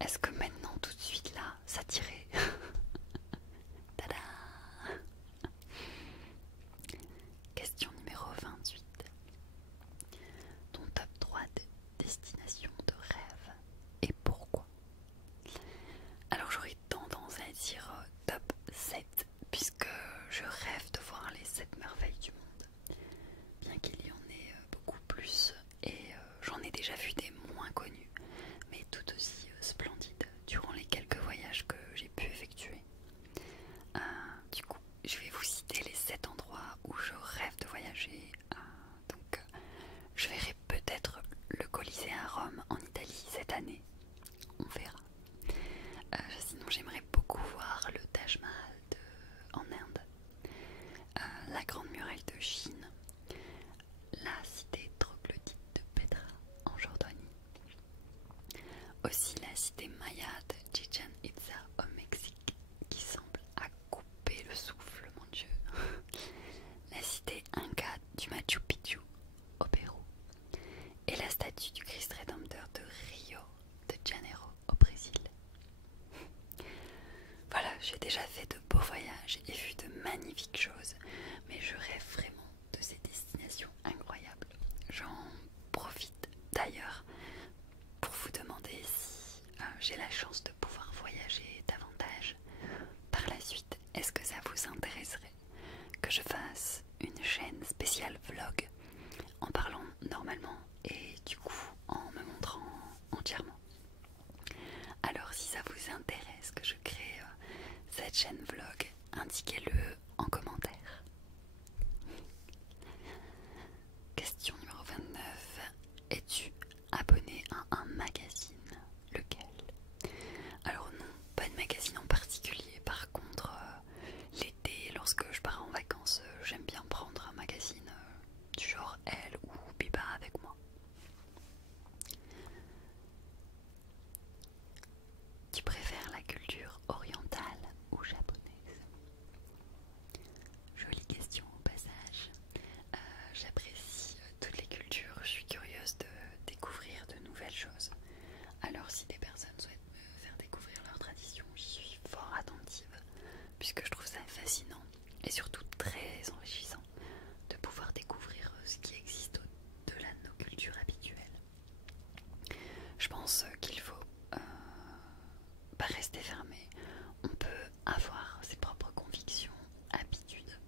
Est-ce que maintenant, tout de suite, là, ça tirait? Tada! Question numéro 28. Ton top 3 de destination de rêve et pourquoi? Alors j'aurais tendance à dire top 7 puisque je rêve de voir les 7 merveilles du monde. Bien qu'il y en ait beaucoup plus et j'en ai déjà vu des moins connus mais tout aussi splendides durant les quelques voyages que j'ai pu effectuer. Du coup, je vais vous citer les 7 endroits où je rêve de voyager. Donc, je verrai peut-être le Colisée à Rome en Italie cette année. On verra. Sinon, j'aimerais beaucoup voir le Taj Mahal en Inde, la Grande Muraille de Chine, la cité troglodyte de Petra en Jordanie, aussi la cité Maya de Chichen Itza au Mexique qui semble à couper le souffle, mon Dieu. La cité Inca du Machu Picchu au Pérou et la statue du Christ Rédempteur de Rio de Janeiro au Brésil. Voilà, j'ai déjà fait de beaux voyages et vu de magnifiques choses, mais je rêve vraiment de ces destinations incroyables. J'en profite d'ailleurs pour vous demander si j'ai la chance de pouvoir voyager davantage par la suite. Est-ce que ça vous intéresserait que je fasse une chaîne spéciale vlog en parlant normalement et du coup en me montrant entièrement? Alors si ça vous intéresse que je crée cette chaîne vlog, indiquez-le en commentaire. Question numéro 29. Es-tu abonné à un magazine? Lequel? Alors non, pas de magazine en particulier. Par contre, l'été, lorsque je pars en vacances, j'aime bien prendre un magazine du genre Elle ou Biba avec moi. Tu préfères la culture orientale ou japonaise? Jolie question au passage. J'apprécie toutes les cultures, je suis curieuse de découvrir de nouvelles choses. Alors si des personnes souhaitent me faire découvrir leurs traditions, j'y suis fort attentive, puisque je trouve ça fascinant et surtout très enrichissant de pouvoir découvrir ce qui existe au-delà de nos cultures habituelles. Je pense qu'il faut pas rester fermé. On peut avoir ses propres convictions, habitudes,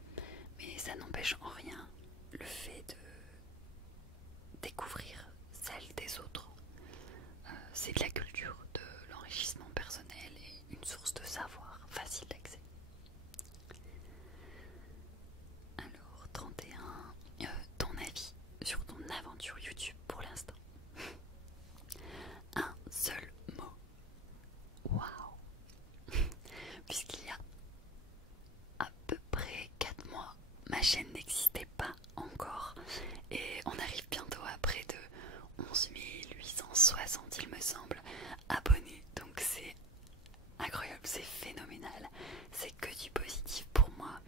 mais ça n'empêche en rien le fait de découvrir celle des autres. C'est de la culture, de l'enrichissement personnel et une source de savoir facile d'accès. Alors 31, ton avis sur ton aventure YouTube pour l'instant? Un seul mot. Waouh. Puisqu'il y a à peu près 4 mois, ma chaîne n'existait pas encore et on arrive bientôt à près de 11 860, il me semble, abonnés. Donc c'est incroyable, c'est phénoménal, c'est que du positif pour moi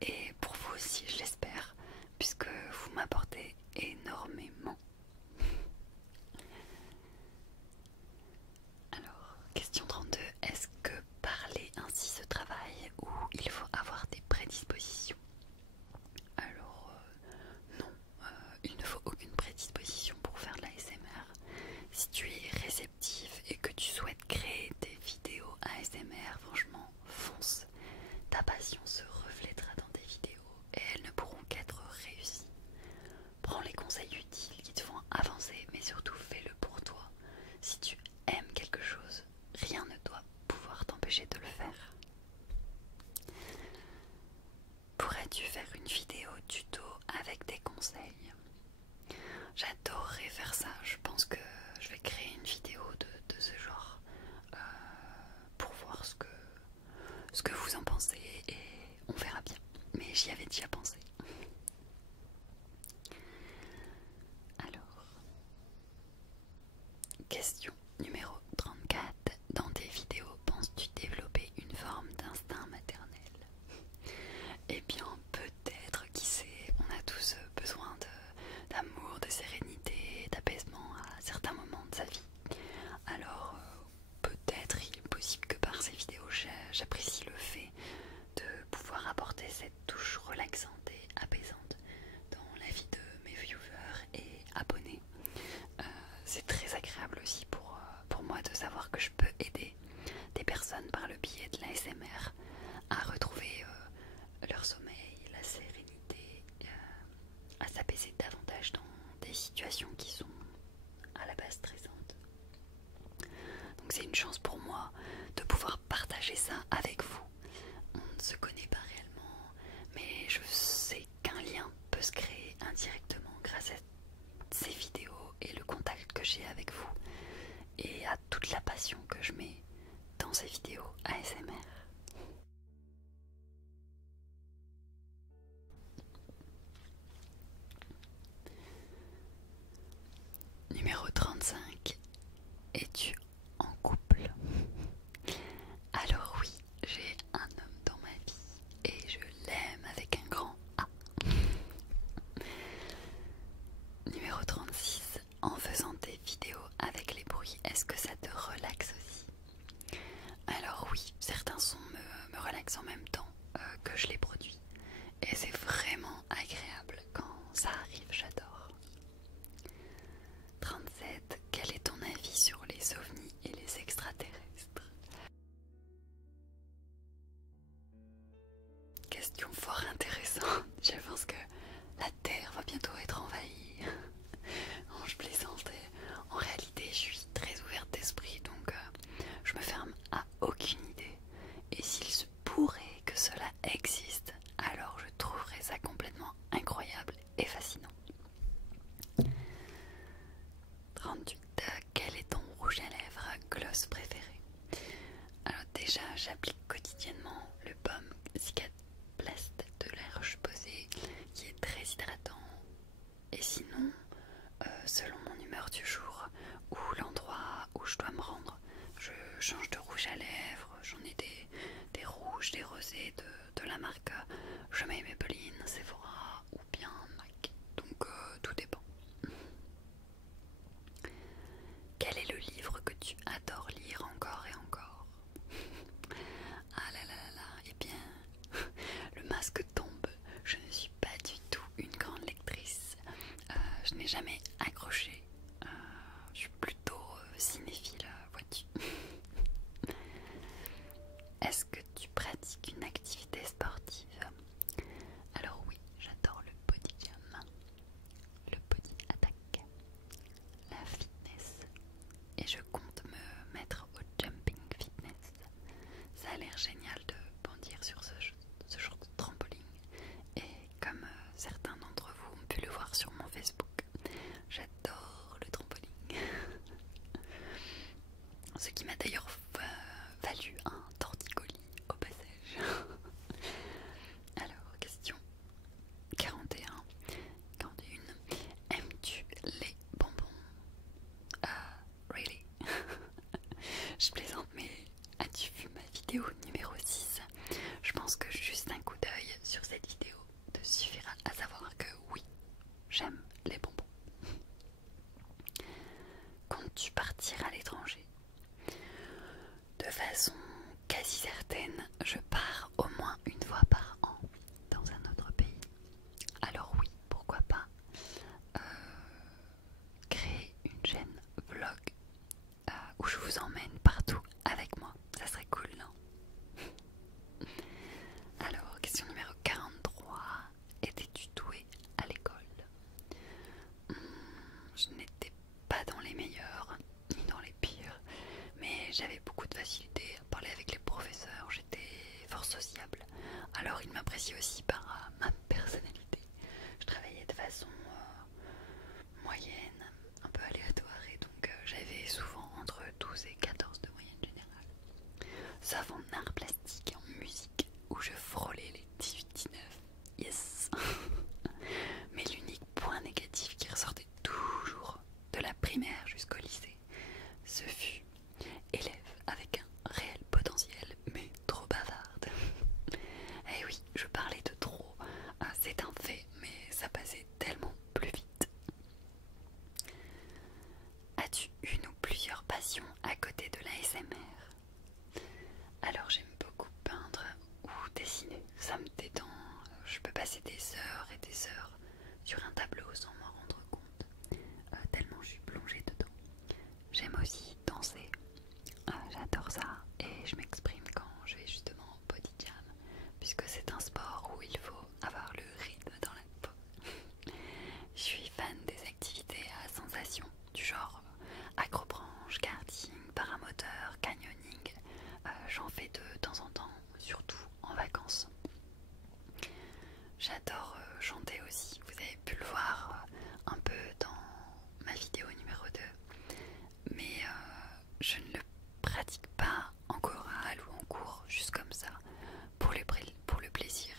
et pour vous aussi, je l'espère, puisque vous m'apportez énormément. Alors, question 32, est-ce que parler ainsi se travaille ou il faut avoir des prédispositions? Alors, non, il ne faut aucune prédisposition pour faire de la l'ASMR. Si tu es réceptive et que tu souhaites créer des vidéos ASMR, franchement, fonce. Ta passion se reflètera dans tes vidéos et elles ne pourront qu'être réussies. Prends les conseils utiles qui te font avancer, mais surtout fais-le pour toi. Si tu aimes quelque chose, rien ne doit pouvoir t'empêcher de le faire. Pourrais-tu faire une vidéo tuto avec des conseils? J'adorerais faire ça. Je pense que je vais créer une vidéo de ce genre pour voir ce que vous en pensez et on verra bien. Mais j'y avais déjà pensé. Alors, question numéro 34. Dans tes vidéos, penses-tu développer une forme d'instinct maternel? Eh bien, peut-être, qui sait, on a tous besoin d'amour, de sérénité, d'apaisement à certains moments de sa vie. j'apprécie le fait de pouvoir apporter cette touche relaxante et apaisante dans la vie de mes viewers et abonnés. C'est très agréable aussi pour moi de savoir que je peux aider des personnes par le biais de l'ASMR à retrouver leur sommeil, la sérénité, à s'apaiser davantage dans des situations qui sont à la base stressantes. Donc c'est une chance pour moi de pouvoir partager ça avec vous. On ne se connaît pas réellement, mais je sais qu'un lien peut se créer indirectement grâce à ces vidéos et le contact que j'ai avec vous et à toute la passion que je mets dans ces vidéos ASMR. Numéro 35. Es-tu en couple? Alors oui, j'ai un homme dans ma vie et je l'aime avec un grand A. Numéro 36. En faisant des vidéos avec les bruits, est-ce que ça te relaxe aussi? Alors oui, certains sons me relaxent en même temps que je les produis. Et c'est vraiment agréable quand ça arrive, j'adore. 37. Quel est ton avis sur les ovnis et les extraterrestres? Question fort intéressante. Je pense que la Terre va bientôt être envahie. Non, je plaisante. En réalité, je suis très ouverte d'esprit, donc je me ferme à aucune idée. Et s'il se pourrait que cela existe, alors je trouverais ça complètement incroyable et fascinant. 38. Quel est ton rouge à lèvres gloss préféré? Alors déjà, j'applique quotidiennement le Baume Cicaplast de la Roche-Posay qui est très hydratant. Et sinon, selon mon humeur du jour ou l'endroit où je dois me rendre, je change de rouge à lèvres. J'en ai des rouges, des rosés de la marque Je mets Maybelline, Sephora ou bien MAC. Donc tout dépend. Quel est le livre que tu adores lire encore et encore? Ah là là là là, eh bien, Le Masque tombe. Je ne suis pas du tout une grande lectrice. Je n'ai jamais accroché. Je suis plutôt cinéphile, vois-tu. Est-ce que tu pratiques une activité sportive? Alors oui, j'adore le body jam, le body attack, la fitness. Et je compte me mettre au jumping fitness. Ça a l'air génial de bondir sur ce genre de trampoline. Et comme certains d'entre vous ont pu le voir sur mon Facebook, j'adore le trampoline. Ce qui m'a d'ailleurs valu un torticolis au passage. Alors, question 41. Aimes-tu les bonbons? Really? Je plaisante, mais as-tu vu ma vidéo numéro 6? Je pense que juste un coup d'œil sur cette vidéo te suffira à savoir que oui, j'aime les bonbons. Comptes-tu partir à l'étranger? De façon quasi certaine, je pars au moins une fois par an dans un autre pays. Alors oui, pourquoi pas créer une chaîne vlog où je vous emmène partout avec moi. Ça serait cool, non? Alors, question numéro 43. Étais-tu doué à l'école? Je n'étais pas dans les meilleurs, ni dans les pires, mais j'avais beaucoup de facilité à parler avec les professeurs, j'étais fort sociable. Alors ils m'appréciaient aussi par ma personnalité. Je travaillais de façon moyenne, un peu aléatoire, et donc j'avais souvent entre 12 et 14 de moyenne générale. Sauf en art plastique et en musique, où je frôlais les 18-19. Yes. Mais l'unique point négatif qui ressortait toujours de la primaire jusqu'au lycée, ce fut élève avec un réel potentiel, mais trop bavarde. Eh oui, je parlais de trop, c'est un fait, mais ça passait tellement plus vite. As-tu une ou plusieurs passions à côté de l'ASMR? Alors J'aime aussi danser, j'adore ça et je m'exprime quand je vais justement au body jam puisque c'est un sport où il faut avoir le rythme dans la peau. Je suis fan des activités à sensation du genre acrobranche, karting, paramoteur, canyoning. J'en fais de temps en temps, surtout en vacances. J'adore chanter aussi, vous avez pu le voir un peu dans ma vidéo numéro 2, mais je ne le pratique pas en chorale ou en cours, juste comme ça, pour le plaisir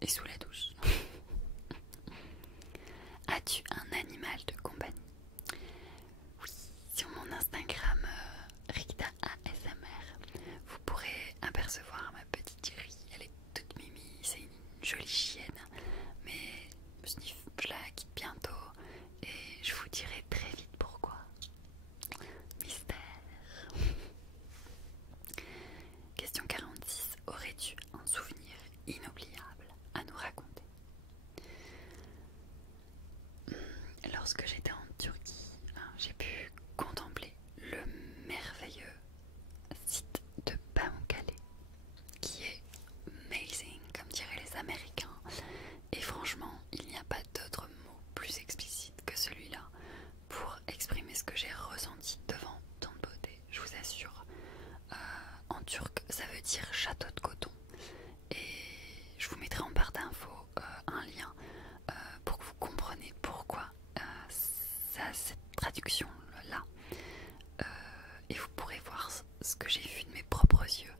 et sous la douche. As-tu un animal de compagnie? Oui, sur mon Instagram Rikta ASMR, vous pourrez apercevoir ma petite Jerry. Elle est toute mimi, c'est une jolie chienne, mais Sniff, je la quitte bientôt et je vous dirai très vite pourquoi. Mystère. Question 46. Aurais-tu un souvenir inoubliable à nous raconter? Lorsque j'étais en Turquie, j'ai pu contempler le merveilleux site de Pamukkale, qui est amazing, comme diraient les Américains. Et franchement, il n'y a pas d'autre mot plus explicite que celui-là pour exprimer ce que j'ai ressenti devant tant de beauté, je vous assure. En turc, ça veut dire château de coton. Et je vous mettrai en barre d'infos un lien pour que vous compreniez pourquoi ça a cette traduction-là. Et vous pourrez voir ce que j'ai vu de mes propres yeux.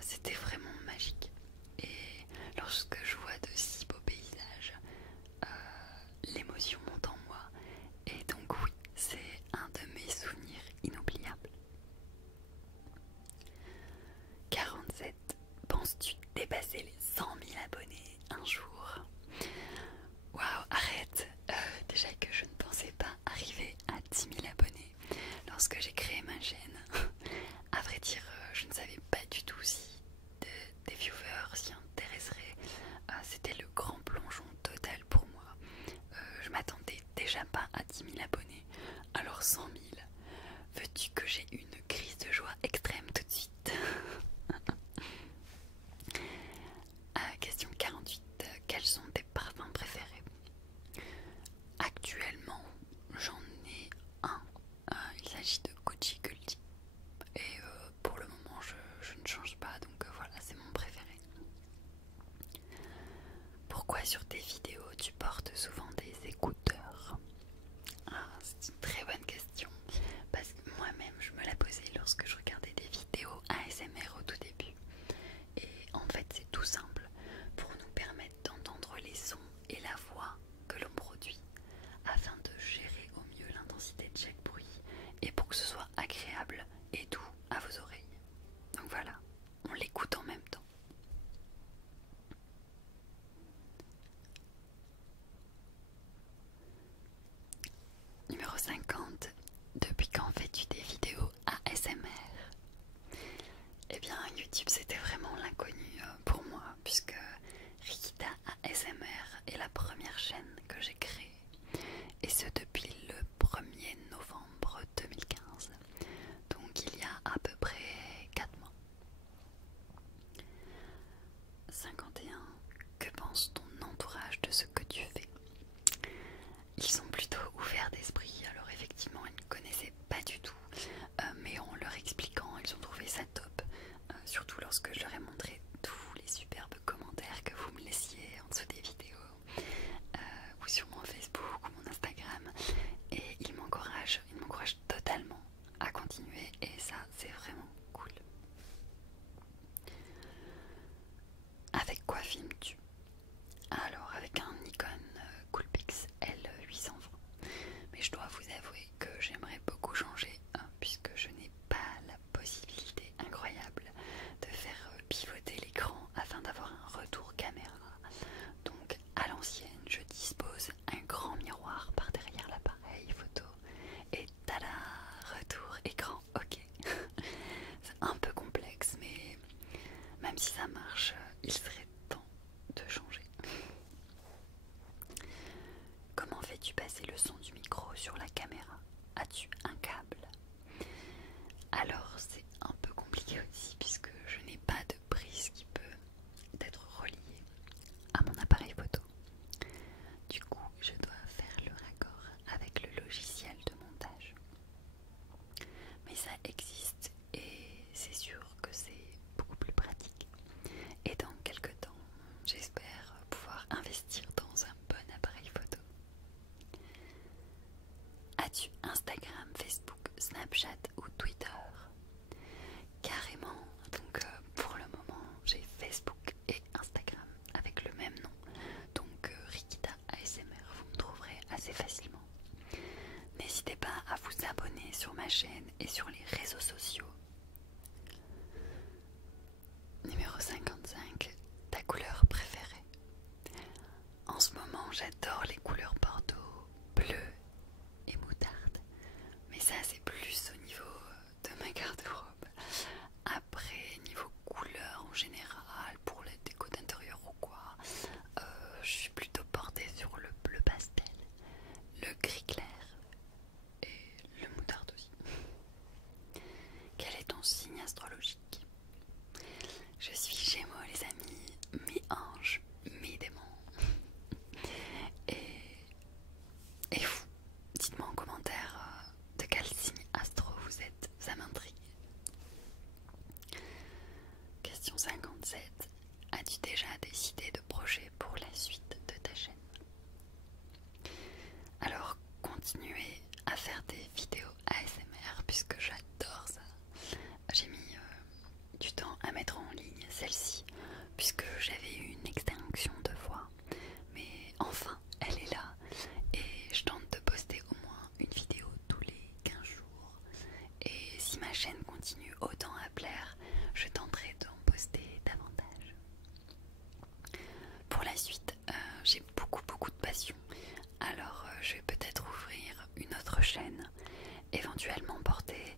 C'était vraiment magique. Et lorsque je vois de si beaux paysages, l'émotion monte en moi. Et donc oui, c'est un de mes souvenirs inoubliables. 47. Penses-tu dépasser les 100 000 abonnés un jour? Waouh, arrête. Déjà que je ne pensais pas arriver à 10 000 abonnés lorsque j'ai créé ma chaîne. À vrai dire, je ne savais pas du tout si des viewers s'y intéresseraient. C'était le grand plongeon total pour moi. Je m'attendais déjà pas à 10 000 abonnés, alors 100 000. Veux-tu que j'ai une crise de joie extrême tout de suite? Question 48. Quels sont tes parfums préférés? Actuellement, j'en ai un. Il s'agit de Gucci Guilty. Et pour le moment, je ne change pas, donc voilà, c'est mon préféré. Pourquoi sur tes vidéos tu portes souvent des écouteurs? C'est une très bonne question, parce que moi-même je me la posais lorsque je regardais des vidéos ASMR au tout début. Et en fait c'est tout simple, pour nous permettre d'entendre les sons et la voix que l'on produit, afin de gérer au mieux l'intensité de chaque bruit, et pour que ce soit agréable et doux à vos oreilles. Donc voilà, on l'écoute en même temps. Numéro 50. Depuis quand fais-tu des vidéos ASMR? Eh bien, YouTube c'était vraiment l'inconnu pour moi, puisque Rikita ASMR est la première chaîne que j'ai créée, et ce depuis le 1er novembre 2015, donc il y a à peu près 4 mois. 51. Que pense ton entourage de ce que tu fais? Ils sont plutôt ouverts d'esprit, alors effectivement ils ne connaissaient pas du tout, mais en leur expliquant ils ont trouvé ça top, surtout lorsque je leur ai montré tous les superbes commentaires que vous me laissiez en dessous des vidéos, ou sur mon Facebook ou mon Instagram, et ils m'encouragent totalement à continuer, et ça c'est vraiment cool. Avec quoi filmes-tu? Alors avec un Nikon Coolpix L820, mais je dois vous avouer que j'aimerais beaucoup changer, puisque je n'ai pas la possibilité incroyable de faire pivoter l'écran afin d'avoir un retour caméra. Donc à l'ancienne, je dispose un grand miroir par derrière l'appareil photo et tada, retour écran, ok. C'est un peu complexe, mais même si ça marche, il serait temps de ça existe et c'est sûr que c'est beaucoup plus pratique. Et dans quelques temps, j'espère pouvoir investir dans un bon appareil photo. As-tu Instagram, Facebook, Snapchat ou Twitter? Carrément, donc pour le moment j'ai Facebook et Instagram avec le même nom, donc Rikita ASMR, vous me trouverez assez facilement. N'hésitez pas à vous abonner sur ma chaîne et sur les réseaux sociaux. Numéro 55, ta couleur préférée? En ce moment j'adore les couleurs bordeaux, bleu et moutarde, mais ça c'est plus au niveau de ma garde-robe. Après, niveau couleur en général, pour les décos d'intérieur ou quoi, je suis plutôt portée sur le bleu pastel, le gris clair et le moutarde aussi. Quel est ton signe astrologique? Je suis Gémeaux les amis, mi-ange, mi-démon. Et vous, dites-moi en commentaire de quel signe astro vous êtes, ça m'intrigue. Question 57. As-tu déjà décidé de projet pour la suite de ta chaîne? Alors, continuez à faire des vidéos ASMR puisque j'adore ça. J'ai mis du temps à mettre en ligne celle-ci puisque j'avais eu une extinction de voix. Mais enfin, elle est là et je tente de poster au moins une vidéo tous les 15 jours. Et si ma chaîne continue autant à plaire, je tenterai d'en poster davantage. Pour la suite, j'ai beaucoup de passion. Alors je vais peut-être ouvrir une autre chaîne, éventuellement portée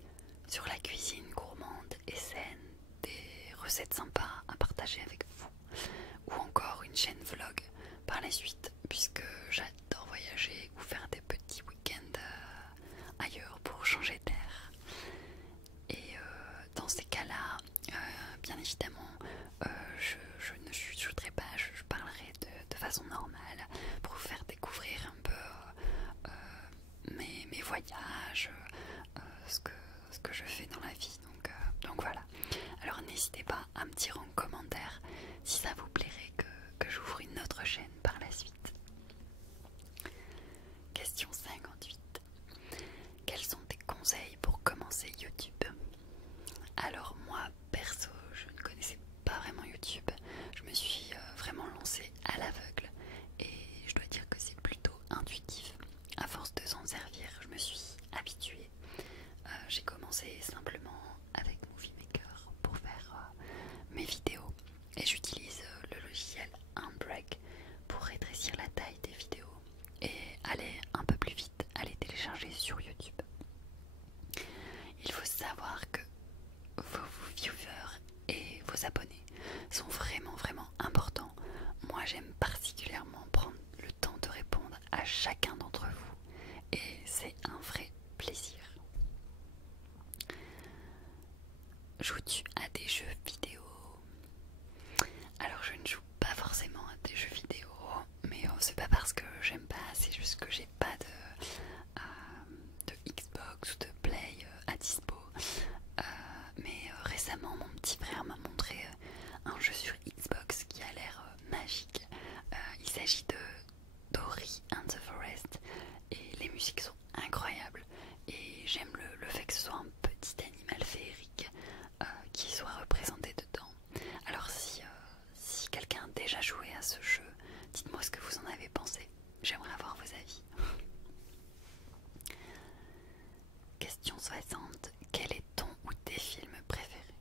sur la cuisine gourmande et saine, des recettes sympas à partager avec vous, ou encore une chaîne vlog par la suite, puisque j'adore voyager ou faire des petits week-ends ailleurs pour changer d'air. Et dans ces cas-là, bien évidemment, je ne chuchoterai pas, je parlerai de façon normale pour vous faire découvrir un peu mes voyages, ce que je fais dans la vie. Donc voilà. Alors n'hésitez pas à me dire en commentaire si ça vous plairait que j'ouvre une autre chaîne par la suite. Question 58. Quels sont tes conseils pour commencer YouTube? Alors moi, perso, je ne connaissais pas vraiment YouTube. Je me suis vraiment lancée à l'aveugle et je dois dire que c'est plutôt intuitif. À force de s'en servir, je me suis habituée. J'ai commencé simplement avec Movie Maker pour faire mes vidéos et j'utilise le logiciel Handbrake pour rétrécir la taille des vidéos et aller un peu plus vite à les télécharger sur YouTube. Il faut savoir que vos viewers et vos abonnés sont vraiment importants. Moi j'aime particulièrement prendre le temps de répondre à chacun d'entre vous et c'est un vrai plaisir. Joues-tu à des jeux vidéo? Alors je ne joue pas forcément à des jeux vidéo, mais c'est pas parce que j'aime pas, c'est juste que j'ai pas de Xbox ou de Play à dispo. Mais récemment mon petit frère m'a montré un jeu sur Xbox qui a l'air magique. Il s'agit de Dory and the Forest et les musiques sont incroyables et j'aime le fait que ce soit un petit animal féerique qui soit représenté dedans. Alors si quelqu'un a déjà joué à ce jeu, dites-moi ce que vous en avez pensé, j'aimerais avoir vos avis. Question 60. Quel est ton ou tes films préférés?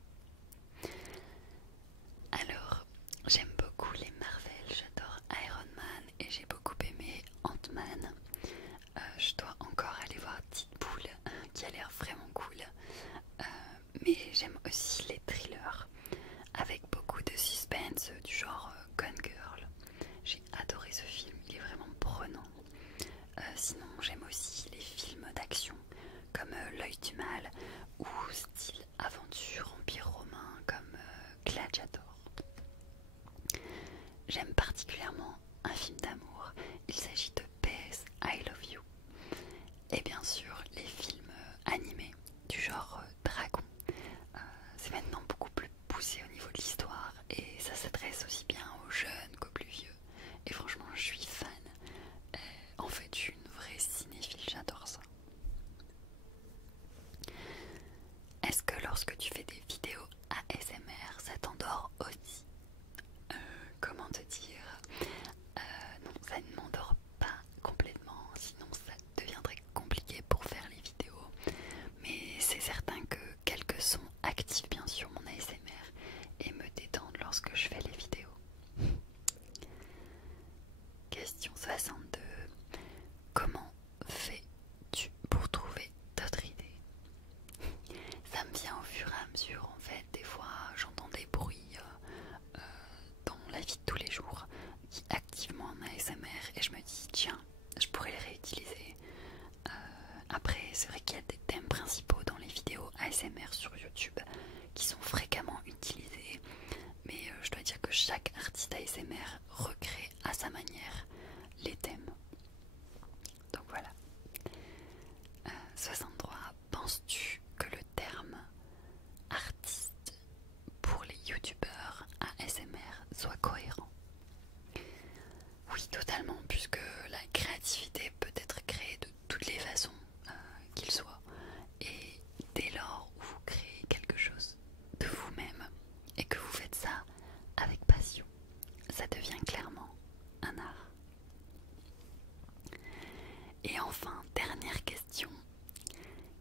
Alors, j'aime beaucoup les Marvel, j'adore Iron Man et j'ai beaucoup aimé Ant-Man. Je dois encore aller voir Deadpool qui a l'air vraiment cool. Mais j'aime aussi les thrillers avec beaucoup de suspense du genre Gone Girl. J'ai adoré ce film, il est vraiment prenant. Sinon j'aime aussi les films d'action comme L'œil du mal ou style aventure empire romain comme Gladiator. J'aime particulièrement un film d'amour, il s'agit de PS I Love You. Et bien sûr les films animés du genre lorsque tu fais des vidéos ASMR, ça t'endort aussi. Comment te dire, non, ça ne m'endort pas complètement, sinon ça deviendrait compliqué pour faire les vidéos. Mais c'est certain que quelques sons activent bien sûr mon ASMR et me détendent lorsque je fais les vidéos. Question 62. Comment fais-tu pour trouver d'autres idées? Ça me vient au fur et à mesure en fait. Des fois j'entends des bruits dans la vie de tous les jours qui activent mon ASMR et je me dis tiens, je pourrais les réutiliser. Après c'est vrai qu'il y a des thèmes principaux dans les vidéos ASMR sur YouTube qui sont fréquemment utilisés, mais je dois dire que chaque artiste ASMR recrée à sa manière les thèmes. Donc voilà. 63. Penses-tu que le terme artiste pour les youtubeurs ASMR soit cohérent? Oui, totalement, puisque la créativité peut être créée de toutes les façons qu'il soit. Et dès lors où vous créez quelque chose de vous-même et que vous faites ça avec passion, ça devient clairement un art. Et enfin, dernière question,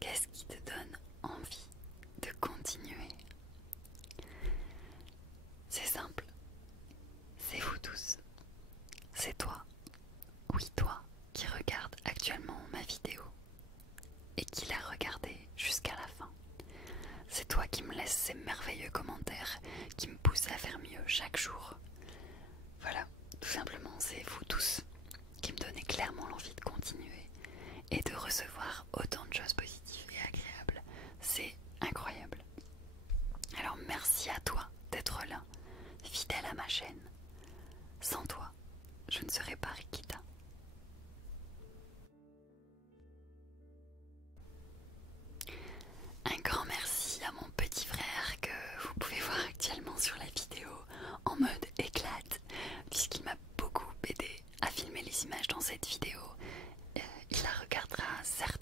qu'est-ce qui te donne envie de continuer? C'est simple, c'est vous tous, c'est toi, oui toi, qui regarde actuellement ma vidéo et qui l'a regardée jusqu'à la fin. C'est toi qui me laisse ces merveilleux commentaires qui me poussent à faire mieux chaque jour. Voilà, tout simplement, c'est vous tous qui me donnez clairement l'envie de continuer et de recevoir autant de choses positives et agréables. C'est incroyable. Alors merci à toi d'être là, fidèle à ma chaîne. Sans toi, je ne serais pas Rikita. Un grand merci à mon petit frère que vous pouvez voir actuellement sur la vidéo en mode éclate, puisqu'il m'a beaucoup aidé à filmer les images dans cette vidéo. Il la regardera certainement